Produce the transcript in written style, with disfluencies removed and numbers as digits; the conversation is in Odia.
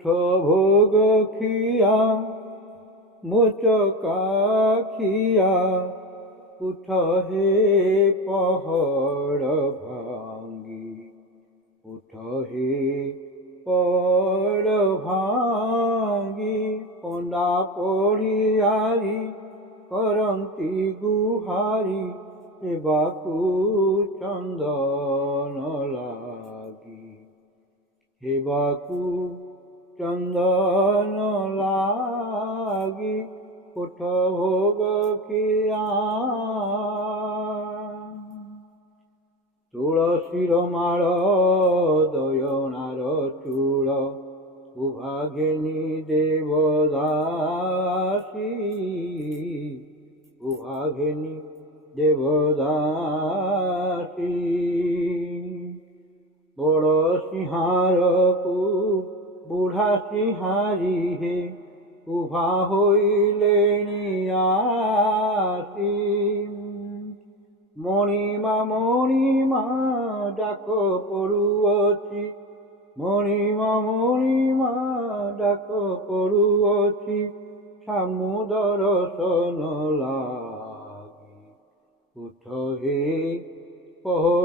উঠ ভোগ খিয়া মোচকাখিয়া উঠ হে পহড় ভাঙ্গি উঠ হে পহড় ভাঙ্গি পଣ୍ଡା ପଡ଼ିଆରି କରନ୍ତି ଗୁହାରି ହେବାକୁ ଚନ୍ଦନ ଲାଗି ହେବାକୁ ଚନ୍ଦନ ଲାଗି ଉଠ ଭୋଗ ଖିଆ ତୁଳସୀର ମାଳ ଦୟଣାର ଚୂଳ ଉଭା ଘେନି ଦେବଦାସୀ ଉଭା ଘେନି ଦେବଦାସୀ ବଡ଼ ସିଂହାରକୁ ବୁଢ଼ା ସିଂହାରୀ ହେ ଉଭା ହୋଇଲେଣି ଆସି ମଣିମା ଡାକ ପଡ଼ୁଅଛି ମଣିମା ଡାକ ପଡ଼ୁଅଛି ଛାମୁ ଦର୍ଶନ ଲାଗି ଉଠ ହେ ପହଡ଼